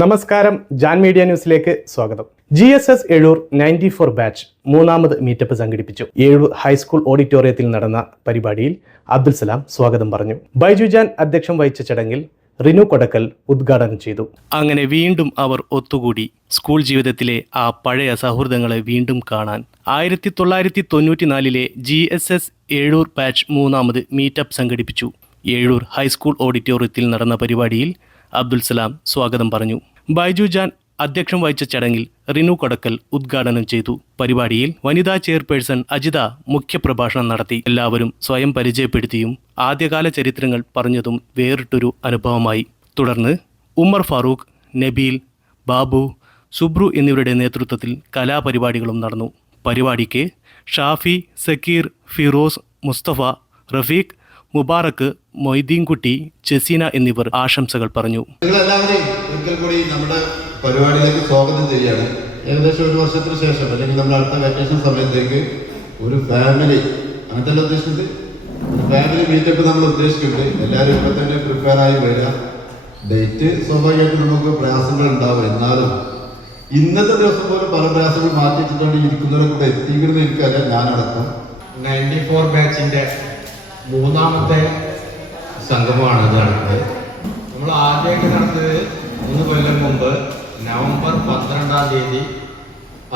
നമസ്കാരം, ജാൻ മീഡിയ ന്യൂസിലേക്ക് സ്വാഗതം. GSS ഏഴൂർ 94 ബാച്ച് മൂന്നാമത് മീറ്റപ്പ് സംഘടിപ്പിച്ചു. ഏഴൂർ ഹൈസ്കൂൾ ഓഡിറ്റോറിയത്തിൽ നടന്ന പരിപാടിയിൽ അബ്ദുൽ സലാം സ്വാഗതം പറഞ്ഞു. ബൈജു ജാൻ അധ്യക്ഷം വഹിച്ച ചടങ്ങിൽ റിനു കൊടക്കൽ ഉദ്ഘാടനം ചെയ്തു. അങ്ങനെ വീണ്ടും അവർ ഒത്തുകൂടി. സ്കൂൾ ജീവിതത്തിലെ ആ പഴയ സൗഹൃദങ്ങളെ വീണ്ടും കാണാൻ 1994 GSS ഏഴൂർ ബാച്ച് മൂന്നാമത് മീറ്റപ്പ് സംഘടിപ്പിച്ചു. ഏഴൂർ ഹൈസ്കൂൾ ഓഡിറ്റോറിയത്തിൽ നടന്ന പരിപാടിയിൽ അബ്ദുൽ സലാം സ്വാഗതം പറഞ്ഞു. ബൈജു ജാൻ അധ്യക്ഷം വഹിച്ച ചടങ്ങിൽ റിനു കൊടക്കൽ ഉദ്ഘാടനം ചെയ്തു. പരിപാടിയിൽ വനിതാ ചെയർപേഴ്സൺ അജിത മുഖ്യപ്രഭാഷണം നടത്തി. എല്ലാവരും സ്വയം പരിചയപ്പെടുത്തിയും ആദ്യകാല ചരിത്രങ്ങൾ പറഞ്ഞതും വേറിട്ടൊരു അനുഭവമായി. തുടർന്ന് ഉമർ ഫാറൂഖ്, നബീൽ, ബാബു, സുബ്രു എന്നിവരുടെ നേതൃത്വത്തിൽ കലാപരിപാടികളും നടന്നു. പരിപാടിക്ക് ഷാഫി, സക്കീർ, ഫിറോസ്, മുസ്തഫ, റഫീഖ്, മുബാറക്ക്, മൊയ്തീൻകുട്ടി, ജസീന എന്നിവർ ആശംസകൾ പറഞ്ഞു. നിങ്ങളെല്ലാവരെയും ഒരിക്കൽ കൂടി നമ്മുടെ പരിപാടിയിലേക്ക് സ്വാഗതം ചെയ്യുകയാണ്. ഏകദേശം ഒരു വർഷത്തിന് ശേഷം അല്ലെങ്കിൽ നമ്മൾ അടുത്ത വെക്കേഷൻ സമയത്തേക്ക് ഒരു ഫാമിലി അങ്ങനത്തെ ഉദ്ദേശിച്ചത് ഫാമിലി മീറ്റപ്പ് നമ്മൾ ഉദ്ദേശിക്കുന്നുണ്ട്. എല്ലാവരും ഇപ്പം തന്നെ പ്രിപ്പയർ ആയി വരിക. ഡേറ്റ് സ്വാഭാവികമായിട്ട് നമുക്ക് പ്രയാസങ്ങൾ ഉണ്ടാവും. എന്നാലും ഇന്നത്തെ ദിവസം പോലും പല പ്രയാസങ്ങൾ മാറ്റിയിട്ടുണ്ട്. ഇരിക്കുന്നവരെ കൂടെ എത്തിക്കുന്നത് എനിക്കറിയാം, ഞാനടക്കം. 94 ബാച്ചിൻ്റെ മൂന്നാമത്തെ സംഗമമാണ് ഇത് നടന്നത്. നമ്മൾ ആദ്യമായിട്ട് നടന്നത് 3 കൊല്ലം മുമ്പ് നവംബർ 12-ാം തീയതി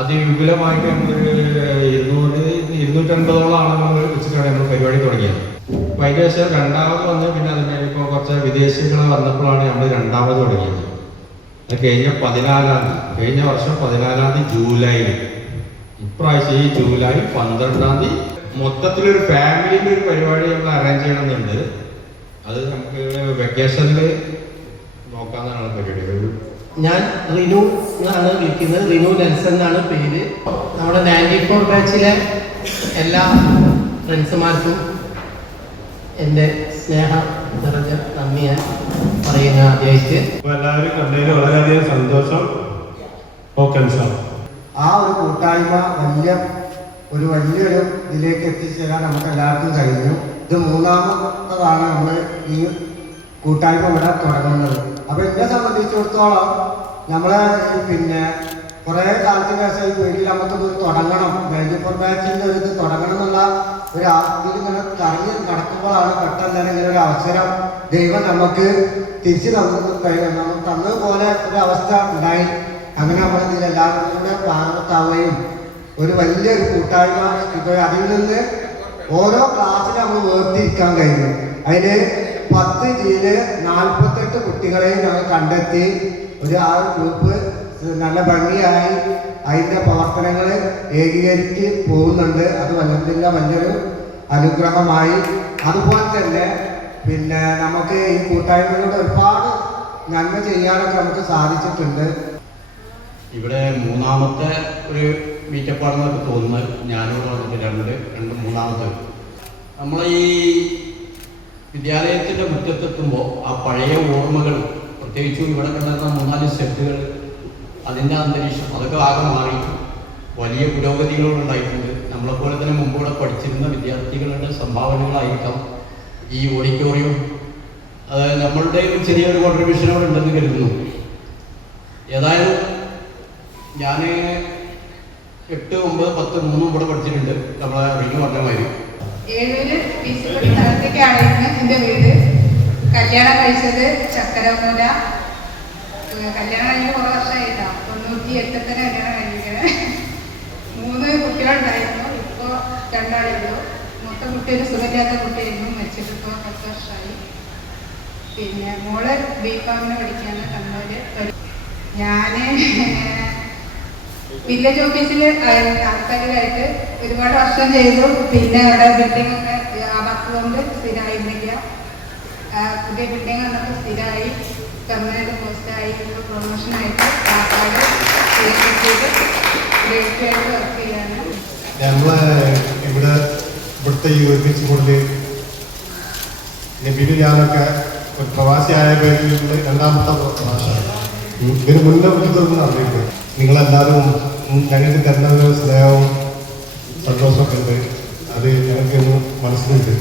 അതിവിപുലമായിട്ട് നമ്മൾ 250-250 ആളുകൾ വെച്ചിട്ടാണ് നമ്മൾ പരിപാടി തുടങ്ങിയത്. അപ്പോൾ അതിൻ്റെ ശേഷം രണ്ടാമത് വന്ന് പിന്നെ അതിന് ഇപ്പോൾ കുറച്ച് വിദേശികൾ വന്നപ്പോഴാണ് നമ്മൾ രണ്ടാമത് തുടങ്ങിയത്. കഴിഞ്ഞ വർഷം 14-ാം തീയതി ജൂലൈയിൽ, ഇപ്രാവശ്യം ഈ ജൂലൈ 12-ാം തീയതി മൊത്തത്തിലൊരു ഫാമിലിൻ്റെ ഒരു പരിപാടി നമ്മൾ അറേഞ്ച് ചെയ്യണമെന്നുണ്ട്. അത് നമുക്ക് വെക്കേഷനിൽ നോക്കാമെന്നാണ് പരിപാടി. ഞാൻ റിനു എന്നാണ് വിളിക്കുന്നത്. റിനു നെൽസൺ എന്നാണ് പേര്. നമ്മുടെ 94 ബാച്ചിലെ എല്ലാ ഫ്രണ്ട്സുമാർക്കും എൻ്റെ സ്നേഹം നിറഞ്ഞ നന്ദി ഞാൻ പറയുന്ന ആദ്യമായിട്ട്. എല്ലാവരും കണ്ടതിന് വളരെയധികം സന്തോഷം. ആ ഒരു കൂട്ടായ്മ വലിയൊരു ഇതിലേക്ക് എത്തിച്ചേരാൻ നമുക്ക് എല്ലാവർക്കും കഴിഞ്ഞു. ഇത് മൂന്നാമത്തതാണ് നമ്മൾ ഈ കൂട്ടായ്മ ഇവിടെ തുടങ്ങുന്നത്. അപ്പോൾ എന്നെ സംബന്ധിച്ചിടത്തോളം നമ്മൾ കുറേ കാലത്തിന് ശേഷം ഈ വീട്ടിൽ നമുക്കിത് തുടങ്ങണം, 94 ബാച്ചിൻ്റെ ഒരു ഇത് തുടങ്ങണം എന്നുള്ള ഒരു ഇതിലിങ്ങനെ കറങ്ങി നടക്കുമ്പോഴാണ് പെട്ടെന്ന് തന്നെ ഇങ്ങനെ ഒരു അവസരം ദൈവം നമുക്ക് തിരിച്ചു തന്നതുപോലെ ഒരു അവസ്ഥ ഉണ്ടായി. അങ്ങനെ നമ്മൾ ഇതിലെല്ലാവരും കൂടെ ഭാഗത്താവുകയും ഒരു വലിയൊരു കൂട്ടായ്മ അതിൽ നിന്ന് ഓരോ ക്ലാസ്സിൽ നമ്മൾ വേർതിരിക്കാൻ കഴിഞ്ഞു. അതിന് 10 ജില്ലയിൽ 48 കുട്ടികളെയും ഞങ്ങൾ കണ്ടെത്തി ആ ഗ്രൂപ്പ് നല്ല ഭംഗിയായി അതിൻ്റെ പ്രവർത്തനങ്ങൾ ഏകീകരിച്ച് പോകുന്നുണ്ട്. അത് വലിയൊരു അനുഗ്രഹമായി. അതുപോലെ തന്നെ നമുക്ക് ഈ കൂട്ടായ്മയിലൂടെ ഒരുപാട് നന്മ ചെയ്യാനൊക്കെ നമുക്ക് സാധിച്ചിട്ടുണ്ട്. ഇവിടെ മൂന്നാമത്തെ ഒരു മീറ്റപ്പാണെന്നൊക്കെ തോന്നുന്നത്. ഞാനിവിടെ വന്നിട്ട് മൂന്നാമത്തെ നമ്മൾ ഈ വിദ്യാലയത്തിൻ്റെ മുറ്റത്തെത്തുമ്പോൾ ആ പഴയ ഓർമ്മകൾ, പ്രത്യേകിച്ചും ഇവിടെ കിടന്ന 3-4 സെറ്റുകൾ, അതിൻ്റെ അന്തരീക്ഷം അതൊക്കെ ആകെ മാറി വലിയ പുരോഗതികളുണ്ടായിട്ടുണ്ട്. നമ്മളെപ്പോലെ തന്നെ മുമ്പൂടെ പഠിച്ചിരുന്ന വിദ്യാർത്ഥികളുടെ സംഭാവനകളായിരിക്കാം ഈ ഓഡിറ്റോറിയം. നമ്മളുടെ ചെറിയൊരു കോൺട്രിബ്യൂഷൻ അവിടെ ഉണ്ടെന്ന് കരുതുന്നു. ഏതായാലും ഞാൻ 8, 9, 10 3 ഇവിടെ പഠിച്ചിട്ടുണ്ട്. നമ്മളെ റിനു പറഞ്ഞ മാതിരി ഏഴൂര് പീസിപ്പടി സ്ഥലത്തേക്കായിരുന്നു എൻ്റെ വീട്. കല്യാണം കഴിച്ചത് ചക്കരമൂല. കല്യാണം കഴിഞ്ഞ് കുറേ വർഷമായിട്ടാണ്, 98 തന്നെ കല്യാണം കഴിഞ്ഞിരിക്കുന്നത്. 3 കുട്ടികളുണ്ടായിരുന്നു. ഇപ്പോൾ 2 ആളേ ഉള്ളൂ. മൊത്തം കുട്ടിയൊരു സുഖമില്ലാത്ത കുട്ടിയായിരുന്നു, മരിച്ചിട്ട് ഇപ്പോൾ 10 വർഷമായി. മോള് B.Com പഠിക്കുകയാണ് കണ്ണൂര്. ഞാൻ വില്ലേജ് ഓഫീസിൽ താൽക്കാലികമായിട്ട് ഒരുപാട് വർഷം ചെയ്തു. പിന്നെ അവിടെ ബിൽഡിംഗ് ഒക്കെ കൊണ്ട് സ്ഥിരമായിരുന്നില്ല. പുതിയ ബിൽഡിംഗ് വന്നപ്പോൾ സ്ഥിരമായി, പെർമനന്റ് പോസ്റ്റായി. പ്രൊമോഷനായിട്ട് പാലക്കാട് ഗ്രേറ്റ് വർക്ക് ചെയ്യാണ്. ഇവിടുത്തെ ഈ ഒരുമിച്ച് കൂടുതൽ നബീലും ഞാനൊക്കെ ഒരു പ്രവാസിയായ പേരിൽ 2ാമത്തെ പ്രവാസമാണ്. ഇതിന് മുന്നേ വിളിച്ചതൊന്നും അറിയില്ല. നിങ്ങളെല്ലാവരും ഞങ്ങൾക്ക് തരുന്ന ഒരു സ്നേഹവും സന്തോഷമൊക്കെ ഉണ്ട്. അത് ഞങ്ങൾക്ക് മനസ്സിലുണ്ട്.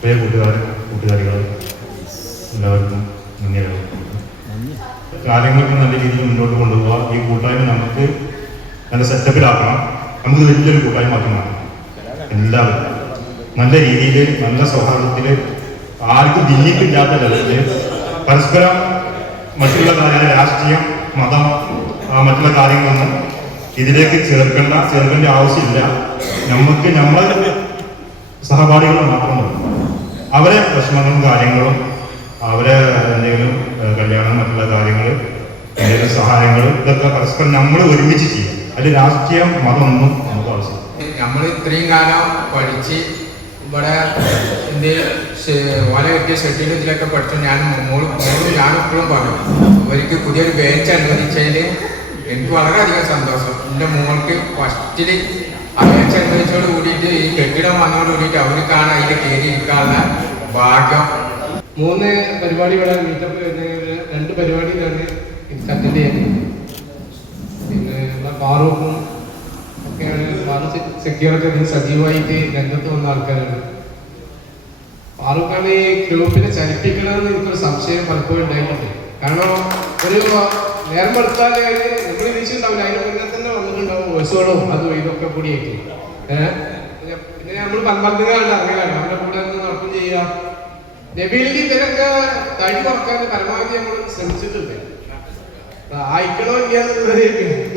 പ്രിയ കൂട്ടുകാരികൾ എല്ലാവർക്കും നന്ദി. കാര്യങ്ങൾക്ക് നല്ല രീതിയിൽ മുന്നോട്ട് കൊണ്ടുപോകാം. ഈ കൂട്ടായ്മ നമുക്ക് നല്ല സെറ്റപ്പിലാക്കണം. നമുക്ക് വലിയൊരു കൂട്ടായ്മ ആക്കി മാറ്റണം. എല്ലാവരും നല്ല രീതിയിൽ നല്ല സൗഹാർദ്ദത്തിൽ ആർക്കും ഭിന്നിപ്പില്ലാത്ത തരത്തിൽ പരസ്പരം മറ്റുള്ള കാര്യങ്ങൾ രാഷ്ട്രീയം മതം മറ്റുള്ള കാര്യങ്ങളൊന്നും ഇതിലേക്ക് ചേർക്കേണ്ട ആവശ്യമില്ല. നമുക്ക് നമ്മളെ സഹപാഠികൾ മാത്രമല്ല, അവരെ പ്രശ്നങ്ങളും കാര്യങ്ങളും അവരെ എന്തെങ്കിലും കല്യാണം മറ്റുള്ള കാര്യങ്ങൾ എന്തെങ്കിലും സഹായങ്ങൾ ഇതൊക്കെ പരസ്പരം നമ്മൾ ഒരുമിച്ച് ചെയ്യും. അതിൽ രാഷ്ട്രീയം മതമൊന്നും നമുക്ക് ആവശ്യമില്ല. നമ്മൾ ഇത്രയും കാലം പഠിച്ച് ഇവിടെ ഓല കിട്ടിയ ഷെഡ്യൂൾ ഇതിലൊക്കെ പഠിച്ചു. മോളും ഞാനിപ്പോഴും പറഞ്ഞു അവർക്ക് പുതിയൊരു ബെഞ്ച് അനുവദിച്ചതിൽ എനിക്ക് വളരെയധികം സന്തോഷം. എൻ്റെ മോൾക്ക് ഫസ്റ്റിൽ ആ ബെഞ്ച് അനുവദിച്ചോട് കൂടിയിട്ട് ഈ കെട്ടിടം വന്നതോട് കൂടിയിട്ട് അവർക്കാണ് അതിൽ കയറി ഇരിക്കാനുള്ള ഭാഗ്യം. 3 പരിപാടി ഇവിടെ മീറ്റപ്പ് വരുന്നതിൽ 2 പരിപാടിയിലാണ് എനിക്ക് അറ്റൻഡ് ചെയ്യുന്നത്. പിന്നെ നമ്മളെ ഫാറൂഖും ഒക്കെയാണ്. ഫാറൂഖ് സെക്യൂരിറ്റി അതിന് സജീവമായിട്ട് രംഗത്ത് വന്ന ആൾക്കാരാണ്. ഫാറൂഖാണ് ഈ ഗ്രൂപ്പിനെ ചലിപ്പിക്കണമെന്ന് എനിക്കൊരു സംശയം പലപ്പോഴും ഉണ്ടായിട്ടുണ്ട്. കാരണം ഒരു നേരം എടുത്താൽ നമ്മൾ വീശിണ്ടാവില്ല, അതിന് മുന്നേ തന്നെ വന്നിട്ടുണ്ടാവും വോയിസുകളും അതും ഇതൊക്കെ കൂടിയായിട്ട്. പിന്നെ നമ്മൾ പന്ത്രണ്ടുകാരുടെ ഇറങ്ങലാണ്, അവരുടെ കൂടെ ഒന്ന് നടക്കും ചെയ്യുക. നബീലിന് ഇവരൊക്കെ തടി കുറക്കാൻ പരമാവധി നമ്മൾ ശ്രമിച്ചിട്ടുണ്ട്. അയക്കണോ ഇല്ലാന്നുള്ളത്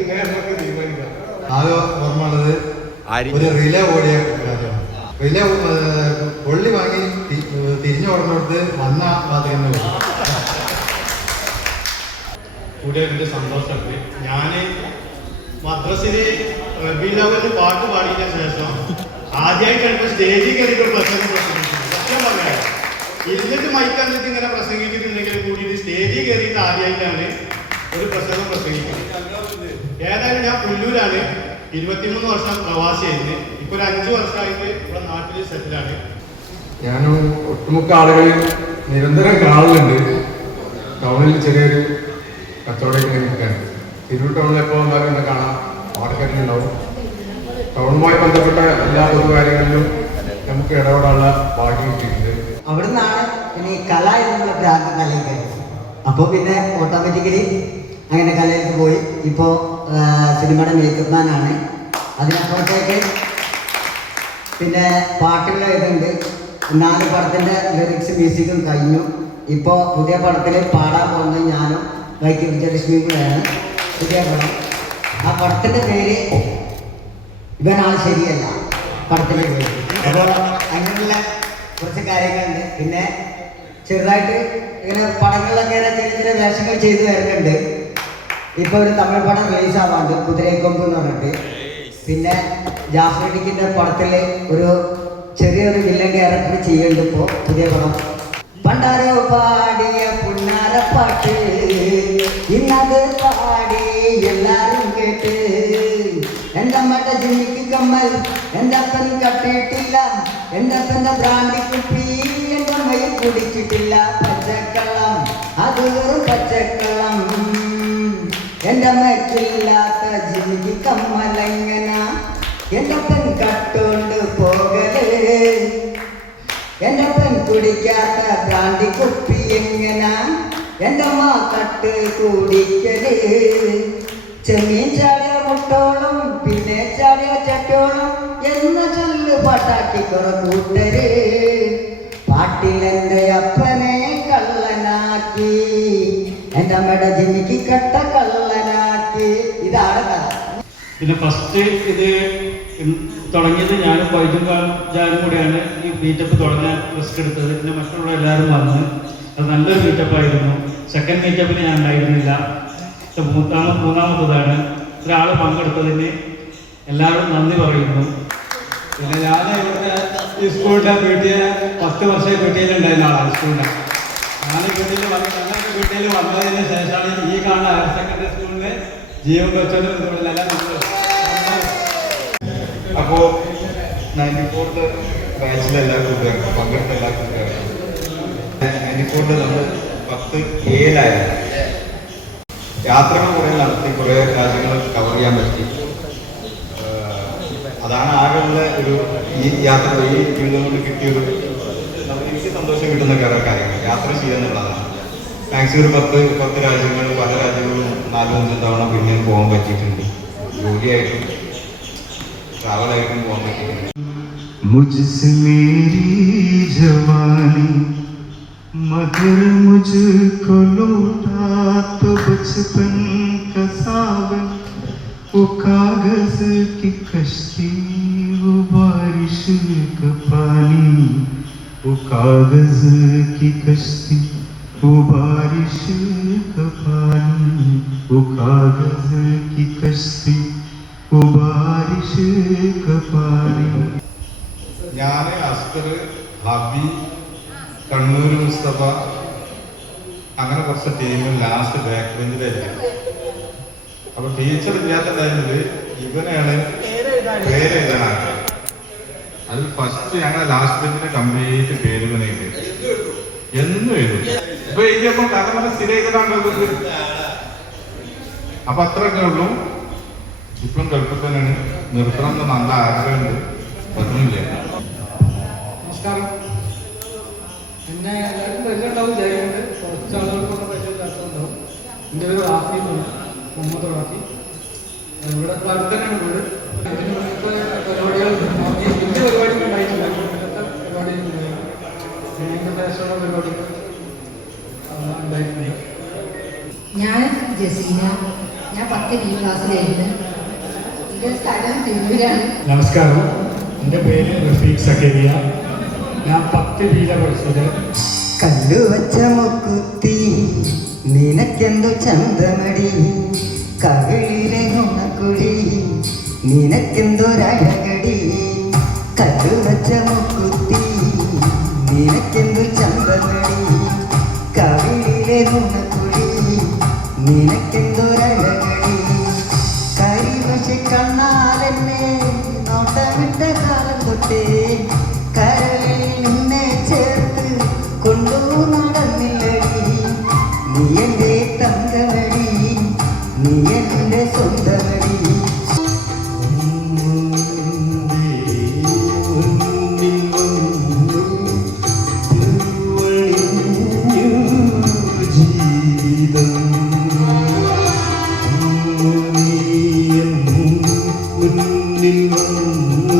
ഇങ്ങനെ നമുക്ക് തീരുമാനിക്കാം. അത് ഓർമ്മ ഉള്ളത് ഒരു റിലേ ഓടിയ റിലേ കൊള്ളി വാങ്ങി തിരിഞ്ഞോടുന്നിടത്ത് വന്ന മാതൃക കൂടെ എൻ്റെ സന്തോഷമുണ്ട്. ഞാൻ മദ്രസിൽ റബീ ലെവലിൽ പാട്ട് പാടിയതിനു ശേഷം ആദ്യമായിട്ടാണ് സ്റ്റേജിൽ കയറിയിട്ട് പ്രസംഗം പ്രസംഗിക്കുന്നത്. സത്യം പറയാം, ഇരുന്നിട്ട് മൈക്കന്നിട്ട് ഇങ്ങനെ പ്രസംഗിക്കുന്നുണ്ടെങ്കിൽ കൂടിയിട്ട് സ്റ്റേജിൽ കയറിയിട്ട് ആദ്യമായിട്ടാണ് ഒരു പ്രസംഗം പ്രസംഗിക്കുന്നത്. ഏതായാലും ഞാൻ പുല്ലൂരാണ് 23 വർഷം പ്രവാസിയായിരുന്നു. ഇപ്പൊ ഒരു 5 വർഷമായിട്ട് ഇവിടെ നാട്ടിൽ സെറ്റിലാണ്. ഞാൻ ഒട്ടുമുക്ക ആളുകളിൽ നിരന്തരം കാണുന്നുണ്ട്. ടൗണിൽ ചെറിയൊരു കച്ചവടം നിൽക്കുകയാണ്. തിരൂർ ടൗണിൽ എപ്പോൾ വന്നാലും എന്നെ കാണാം, മാർക്കറ്റിലുണ്ടാവും. ടൗണുമായി ബന്ധപ്പെട്ട എല്ലാ പൊതുകാര്യങ്ങളിലും നമുക്ക് ഇടപെടാനുള്ള ഭാഗ്യം കിട്ടിയിട്ടുണ്ട്. അവിടെ നിന്നാണ് പിന്നെ ഈ കല എന്നുള്ള ഭ്രാന്ത് കലയിൽ കഴിഞ്ഞു. അപ്പോൾ പിന്നെ ഓട്ടോമാറ്റിക്കലി അങ്ങനെ കലയിലേക്ക് പോയി. ഇപ്പോൾ സിനിമയുടെ മേക്കപ്പ് മാനാണ്. അതിനപ്പുറത്തേക്ക് പിന്നെ പാട്ടുകൾ എഴുതുന്നുണ്ട്. 4 പടത്തിൻ്റെ ലിറിക്സ് മ്യൂസിക്കും കഴിഞ്ഞു. ഇപ്പോൾ പുതിയ പടത്തിൽ പാടാൻ പോകുന്നത് ഞാനും വൈക്കം വിജയലക്ഷ്മിയും കൂടെയാണ്. പുതിയ പടം. ആ പടത്തിൻ്റെ പേര് ഇവനാൾ ശരിയല്ല, പടത്തിൻ്റെ പേര്. അപ്പോൾ അങ്ങനെയുള്ള കുറച്ച് കാര്യങ്ങളുണ്ട്. പിന്നെ ചെറുതായിട്ട് ഇങ്ങനെ പടങ്ങളിലൊക്കെ ചെറിയ ചെറിയ വേഷങ്ങൾ ചെയ്തു വരുന്നുണ്ട്. ഇപ്പോൾ ഒരു തമിഴ് പടം റിലീസ് ആവാണ്ട്, കുതിരക്കൊമ്പ് എന്ന് പറഞ്ഞിട്ട്. പിന്നെ ജാഫർ ഇടിക്കിൻ്റെ പടത്തിൽ ഒരു ചെറിയൊരു വില്ലൻ ക്യാരക്ടർ ചെയ്യുന്നുണ്ട്. ഇപ്പോൾ പുതിയ പടം. പണ്ടാരോ പാടിയ പുന്നാരപ്പാട്ട് ഇന്നത് പാടി എല്ലാരും കേട്ട്. എൻ്റെ അമ്മയുടെ ജിമ്മിക്ക് കമ്മൽ എൻ്റെ അപ്പൻ കട്ടിയിട്ടില്ല, എൻ്റെ അപ്പൻ്റെ ബ്രാൻഡി കുപ്പി എൻ്റെ അമ്മയിൽ കുടിച്ചിട്ടില്ല. പച്ചക്കള്ളം അത് വെറും പച്ചക്കള്ളം. എൻ്റെ അമ്മയ്ക്കില്ലാത്ത ജിമ്മിക്ക് കമ്മലെങ്ങന എൻ്റെ അപ്പൻ കട്ടുകൊണ്ട് പോകല്. എൻ്റെ അപ്പൻ കുടിക്കാത്ത ബ്രാൻഡി കുപ്പി എങ്ങന എൻ്റെ അമ്മ കട്ട് കുടിക്കല്. ചെമ്മീൻ ചാടിയ മുട്ടോളം പിന്നെ ചാടിയ ചട്ടോളം എന്ന ചൊല്ല് പാട്ടാക്കി കുറെ കൂട്ടര്. പാട്ടിലെൻ്റെ അപ്പനെ കള്ളനാക്കി, എൻ്റെ അമ്മയുടെ ജിമ്മിക്ക് കട്ട കള്ളനാക്കി. ഇതാണ് കഥ. പിന്നെ ഫസ്റ്റ് ഇത് തുടങ്ങിയത് ഞാനും വൈദ്യുജാനും കൂടെയാണ് ഈ മീറ്റപ്പ് തുടങ്ങാൻ റിസ്ക് എടുത്തത്. പിന്നെ മറ്റുള്ള എല്ലാവരും വന്ന് അത് നല്ലൊരു മീറ്റപ്പായിരുന്നു. സെക്കൻഡ് മീറ്റപ്പിന് ഞാൻ ഉണ്ടായിരുന്നില്ല, മൂന്നാമത്തതാണ്. ഒരാൾ പങ്കെടുത്തതിന് എല്ലാവരും നന്ദി പറയുന്നു. പിന്നെ ഞാൻ ഇവിടുത്തെ ഈ സ്കൂളിൻ്റെ വീട്ടിൽ 10 വർഷം വീട്ടിലുണ്ടായിരുന്ന ആളാണ്. സ്കൂളിൻ്റെ ഞാൻ ഞങ്ങൾക്ക് വീട്ടിൽ വന്നതിന് ശേഷമാണ് ഈ കാണുന്ന ഹയർ സെക്കൻഡറി സ്കൂളിൽ ജീവൻ വെച്ചോണ്ട്. അപ്പോൾ 94th ബാച്ചിലെ എല്ലാ കൂട്ടുകാർക്കും പങ്കെടുത്ത എല്ലാ കൂട്ടുകാർക്കും 94th നമ്മൾ 10A യാത്രകൾ കുറേ നടത്തി, കുറേ രാജ്യങ്ങൾ കവർ ചെയ്യാൻ പറ്റി. അതാണ് ആകെയുള്ള ഒരു ഈ യാത്ര ഈ ജീവിതം കൊണ്ട് കിട്ടിയൊരു എനിക്ക് സന്തോഷം കിട്ടുന്ന കുറേ കാര്യങ്ങൾ യാത്ര ചെയ്യുക എന്നുള്ളതാണ്. മാക്സിമം ഒരു 10 രാജ്യങ്ങൾ, പല രാജ്യങ്ങളും 4-5 തവണ പിന്നെയും പോകാൻ പറ്റിയിട്ടുണ്ട്. ജോലിയായിട്ടും ട്രാവലായിട്ടും പോകാൻ പറ്റിയിട്ടുണ്ട്. मुझसे मेरी जवानी मगर मुझको लौटा तो बचपन का सावन, वो कागज की कश्ती, वो बारिश का पानी, वो कागज की कश्ती, वो बारिश का पानी, वो कागज की कश्ती, वो बारिश का पानी. ഞാൻ അസ്കർ, ഹബി, കണ്ണൂർ മുസ്തഫ, അങ്ങനെ കുറച്ച് ടീമിൽ ലാസ്റ്റ് ബാക്ക് ബെഞ്ചിലായിരിക്കും. അപ്പൊ ടീച്ചർ ഇല്ലാത്ത ടൈമിൽ ഇവനെയാണ് പേരെഴുതാനാക്കുക. അത് ഫസ്റ്റ് ഞങ്ങൾ ലാസ്റ്റ് ബെഞ്ചിന് കംപ്ലീറ്റ് പേര് തന്നെ എന്നും എഴുതും. ഇപ്പൊ എഴുതിയപ്പോ കഥമല സ്ഥിരം എഴുതാണ്ടത്. അപ്പൊ അത്രയൊക്കെ ഉള്ളൂ. ഇപ്പം ഗൾഫിൽ തന്നെയാണ്. നിർത്തണം എന്ന് നല്ല ആഗ്രഹമുണ്ട്, പറ്റുന്നില്ല. നമസ്കാരം. എന്നെ എല്ലാവർക്കും പരിചയമുണ്ടാവും ചെയ്യുന്നുണ്ട്. കുറച്ച് ആളുകൾക്കൊക്കെ പരിചയമില്ലാത്തതുണ്ടാവും. എൻ്റെ പേര് റാഫി എന്നാണ്, മുഹമ്മദ് റാഫി. ഇവിടെ അടുത്ത് തന്നെയാണ് വീട്. ഇതിന് മുന്നത്തെ പരിപാടികൾ വലിയ പരിപാടികൾ ഉണ്ടായിട്ടില്ല. ഇങ്ങനത്തെ പരിപാടികളുണ്ടായിരുന്നു. ഇങ്ങനത്തെ ദേശമുള്ള പരിപാടികൾ ഉണ്ടായിട്ടുണ്ട്. ഞാൻ ജസീന, ഞാൻ 10 B ക്ലാസ്സിലായിരുന്നു. ഇത് സ്ഥലം തിരൂരാണ്. നമസ്കാരം, എൻ്റെ പേര് റഫീഖ് സക്കരിയ. ഞാൻ 10 B പഠിച്ചത്. കല്ലുവച്ച മുക്കുത്തി നിനക്കെന്തു ചന്തമടി, കവിളിലെ നുണക്കുടി നിനക്കെന്തൊരഴകടി. കല്ലുവച്ച മുക്കുത്തി നിനക്കെന്തു ചന്തമടി, കവിളിലെ നുണക്കുടി നിനക്കെന്തൊരഴകടി. കരിവശ കണ്ണാലെന്നെ നോട്ടമിട്ട കാലം തൊട്ടേ കരളിൽ നിന്നെ ചേർത്ത് കൊണ്ടു നടന്നില്ലടി. നീ എൻ്റെ തങ്കമടി, നീ എൻ്റെ സ്വന്തമടി. ജീവിതം മുന്നിൽ വന്നു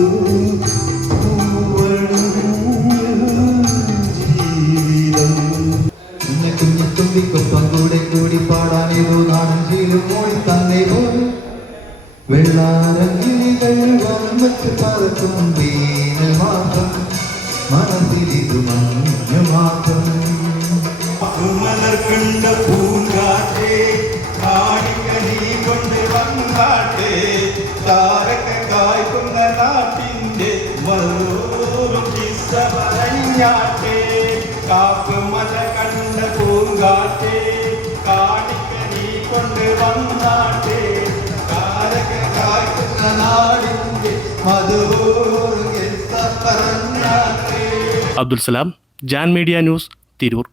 കുഞ്ഞത്തുമ്പിക്കൊപ്പം കൂടെ കൂടി പാടാനേതോ നാടൻ ശീലം മോടി തന്നെ പോലും വെള്ളാരങ്കിളികൾ വന്നിട്ട് പറക്കും വീണൽ മാത്രം മനസ്സിലിതു മഞ്ഞു മാത്രം. മലർക്കണ്ട പൂങ്കാറ്റേ കാണിക്കണി കൊണ്ട് വന്നാട്ടെ, താരക്ക കായ്ക്കുന്ന നാട്ടിൻ്റെ മറോറും കിസ്സ പറഞ്ഞാട്ടെ. കാപ്പ് മല കണ്ട പൂങ്കാറ്റേ കാണിക്കണി കൊണ്ട് വന്നാട്ടെ, താരക്ക കായ്ക്കുന്ന നാടിൻ്റെ മറോറും കിസ്സ പറഞ്ഞാട്ടെ. Abdul Salam, Jan media news, Tirur.